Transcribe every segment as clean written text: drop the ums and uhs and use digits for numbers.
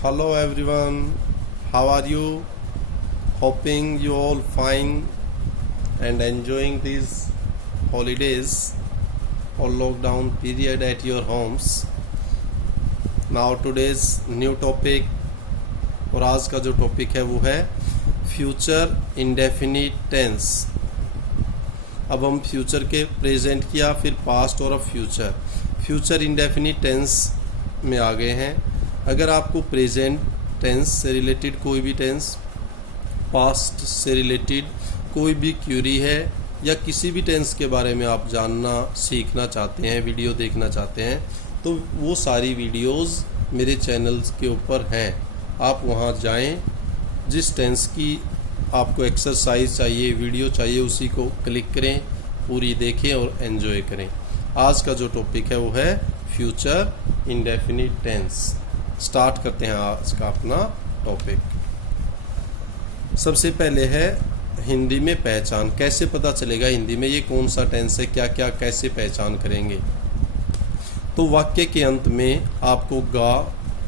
Hello everyone, how are you? Hoping you all fine and enjoying these holidays or lockdown period at your homes. Now today's new topic और आज का जो topic है वो है future indefinite tense. अब हम फ्यूचर के प्रेजेंट किया, फिर पास्ट और अब फ्यूचर इंडेफिनिट टेंस में आ गए हैं। अगर आपको प्रेजेंट टेंस से रिलेटेड कोई भी टेंस, पास्ट से रिलेटेड कोई भी क्यूरी है या किसी भी टेंस के बारे में आप जानना सीखना चाहते हैं, वीडियो देखना चाहते हैं, तो वो सारी वीडियोस मेरे चैनल के ऊपर हैं। आप वहाँ जाएं, जिस टेंस की आपको एक्सरसाइज चाहिए, वीडियो चाहिए, उसी को क्लिक करें, पूरी देखें और एंजॉय करें। आज का जो टॉपिक है वो है फ्यूचर इंडेफिनिट टेंस। स्टार्ट करते हैं आज का अपना टॉपिक। सबसे पहले है हिंदी में पहचान। कैसे पता चलेगा हिंदी में ये कौन सा टेंस है, क्या क्या कैसे पहचान करेंगे? तो वाक्य के अंत में आपको गा,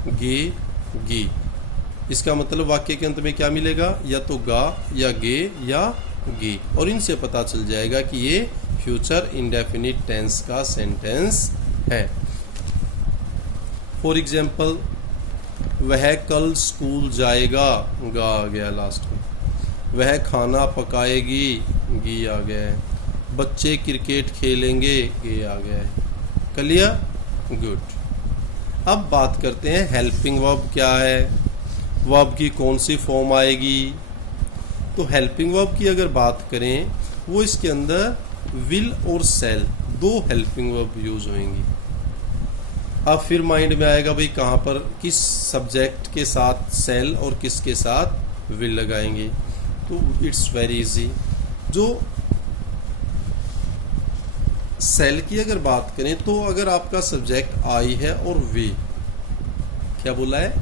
गे, गी, इसका मतलब वाक्य के अंत में क्या मिलेगा? या तो गा या गे या गी, और इनसे पता चल जाएगा कि ये फ्यूचर इंडेफिनिट टेंस का सेंटेंस है। फॉर एग्जाम्पल, वह कल स्कूल जाएगा, गा आ गया लास्ट में। वह खाना पकाएगी, गी आ गया है। बच्चे क्रिकेट खेलेंगे, गे आ गया है। क्लियर? गुड। अब बात करते हैं हेल्पिंग वर्ब क्या है, वर्ब की कौन सी फॉर्म आएगी। तो हेल्पिंग वर्ब की अगर बात करें, वो इसके अंदर विल और सेल दो हेल्पिंग वर्ब यूज होंगी। अब फिर माइंड में आएगा भाई कहाँ पर किस सब्जेक्ट के साथ सेल और किसके साथ विल लगाएंगे। तो इट्स वेरी इजी। जो सेल की अगर बात करें, तो अगर आपका सब्जेक्ट आई है और वी, क्या बोला है?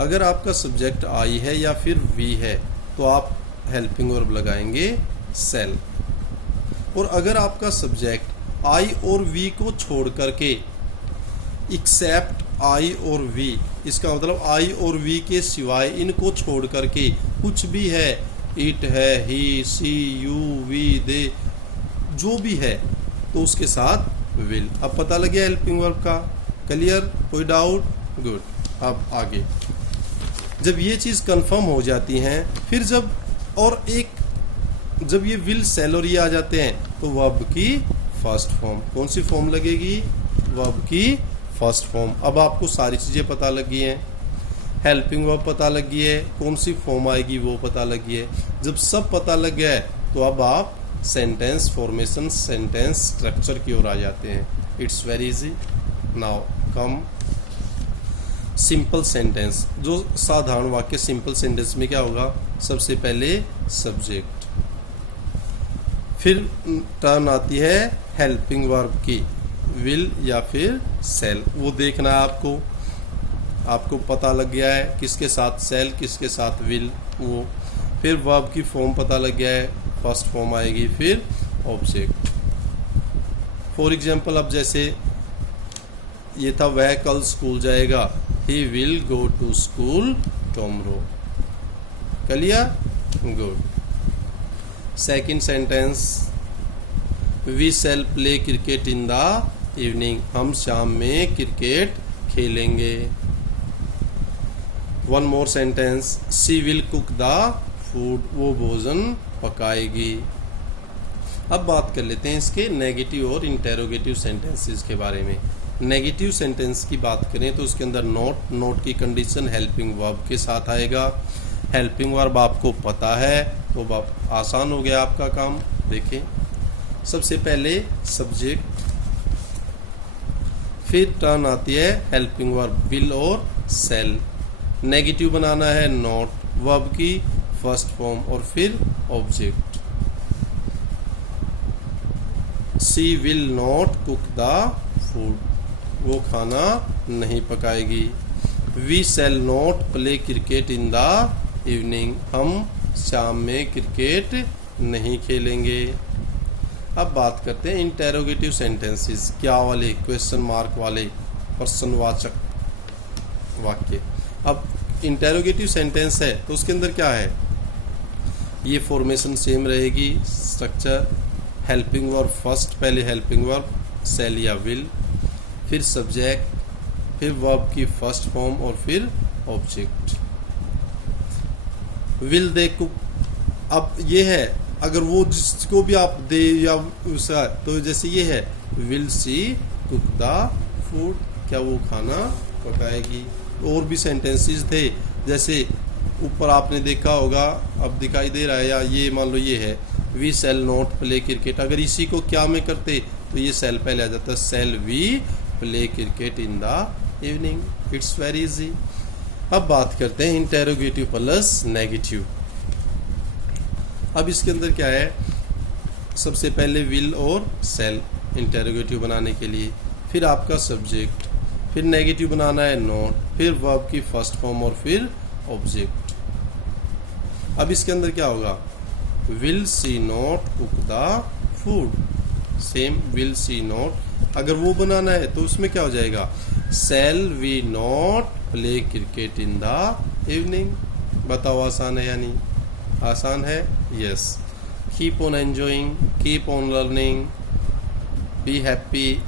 अगर आपका सब्जेक्ट आई है या फिर वी है तो आप हेल्पिंग वर्ब लगाएंगे सेल। और अगर आपका सब्जेक्ट आई और वी को छोड़ करके एक्सेप्ट आई और वी, इसका मतलब आई और वी के सिवाय इनको छोड़ करके कुछ भी है, इट है, ही, सी, यू, वी, दे, जो भी है, तो उसके साथ विल। अब पता लग गया हेल्पिंग वर्ब का? क्लियर? कोई डाउट? गुड। अब आगे जब ये चीज़ कंफर्म हो जाती हैं, फिर जब ये विल सेल और ये आ जाते हैं, तो वर्ब की फर्स्ट फॉर्म, कौन सी फॉर्म लगेगी? वर्ब की फर्स्ट फॉर्म। अब आपको सारी चीज़ें पता लग गई हैं, हेल्पिंग वर्ब पता लग गई है, कौन सी फॉर्म आएगी वो पता लग गई है। जब सब पता लग गया है, तो अब आप सेंटेंस फॉर्मेशन, सेंटेंस स्ट्रक्चर की ओर आ जाते हैं। It's very easy. Now come simple sentence. जो साधारण वाक्य सिंपल सेंटेंस में क्या होगा? सबसे पहले सब्जेक्ट, फिर टर्न आती है हेल्पिंग वर्ब की, विल या फिर सेल, वो देखना है आपको। आपको पता लग गया है किसके साथ सेल, किसके साथ विल, वो। फिर वर्ब की फॉर्म पता लग गया है, फर्स्ट फॉर्म आएगी, फिर ऑब्जेक्ट। फॉर एग्जाम्पल, अब जैसे ये था, वह कल स्कूल जाएगा, he will go to school tomorrow. Clear? Good. Second sentence, we shall play cricket in the evening, हम शाम में क्रिकेट खेलेंगे। One more sentence, she will cook the food, वो भोजन पकाएगी। अब बात कर लेते हैं इसके नेगेटिव और इंटेरोगेटिव सेंटेंसेस के बारे में। नेगेटिव सेंटेंस की बात करें तो उसके अंदर नोट की कंडीशन हेल्पिंग वर्ब के साथ आएगा। हेल्पिंग वर्ब आपको पता है तो आसान हो गया आपका काम। देखें, सबसे पहले सब्जेक्ट, फिर टर्न आती है हेल्पिंग वर्ब विल और सेल। नेगेटिव बनाना है नॉट, वर्ब की फर्स्ट फॉर्म, और फिर object. She will not cook the food, वो खाना नहीं पकाएगी। We shall not play cricket in the evening, हम शाम में क्रिकेट नहीं खेलेंगे। अब बात करते हैं इंटेरोगेटिव सेंटेंसेस, क्या वाले? क्वेश्चन मार्क वाले प्रश्नवाचक वाक्य। अब इंटेरोगेटिव सेंटेंस है तो उसके अंदर क्या है, ये फॉर्मेशन सेम रहेगी, स्ट्रक्चर हेल्पिंग वर्ब फर्स्ट, पहले हेल्पिंग वर्ब शैल या विल, फिर सब्जेक्ट, फिर वर्ब की फर्स्ट फॉर्म और फिर ऑब्जेक्ट। विल दे कुक, अब ये है अगर वो जिसको भी आप दे या उसका, तो जैसे ये है will see cook the food, क्या वो खाना पकाएगी। और भी सेंटेंसेस थे, जैसे ऊपर आपने देखा होगा, अब दिखाई दे रहा है, या ये मान लो ये है we shall not play cricket, अगर इसी को क्या में करते तो ये शैल पहले आ जाता, shall we play cricket in the evening. It's very easy. अब बात करते हैं इंटेरोगेटिव प्लस नेगेटिव। अब इसके अंदर क्या है, सबसे पहले विल और शैल इंटेरोगेटिव बनाने के लिए, फिर आपका सब्जेक्ट, फिर नेगेटिव बनाना है नॉट, फिर वर्ब की फर्स्ट फॉर्म और फिर ऑब्जेक्ट। अब इसके अंदर क्या होगा, will she not cook the food, same will she not, अगर वो बनाना है तो उसमें क्या हो जाएगा, shall we not play cricket in the evening. बताओ आसान है या नहीं, आसान है, yes. Keep on enjoying, keep on learning, be happy,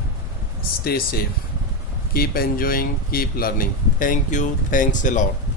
stay safe, keep enjoying, keep learning. Thank you, thanks a lot.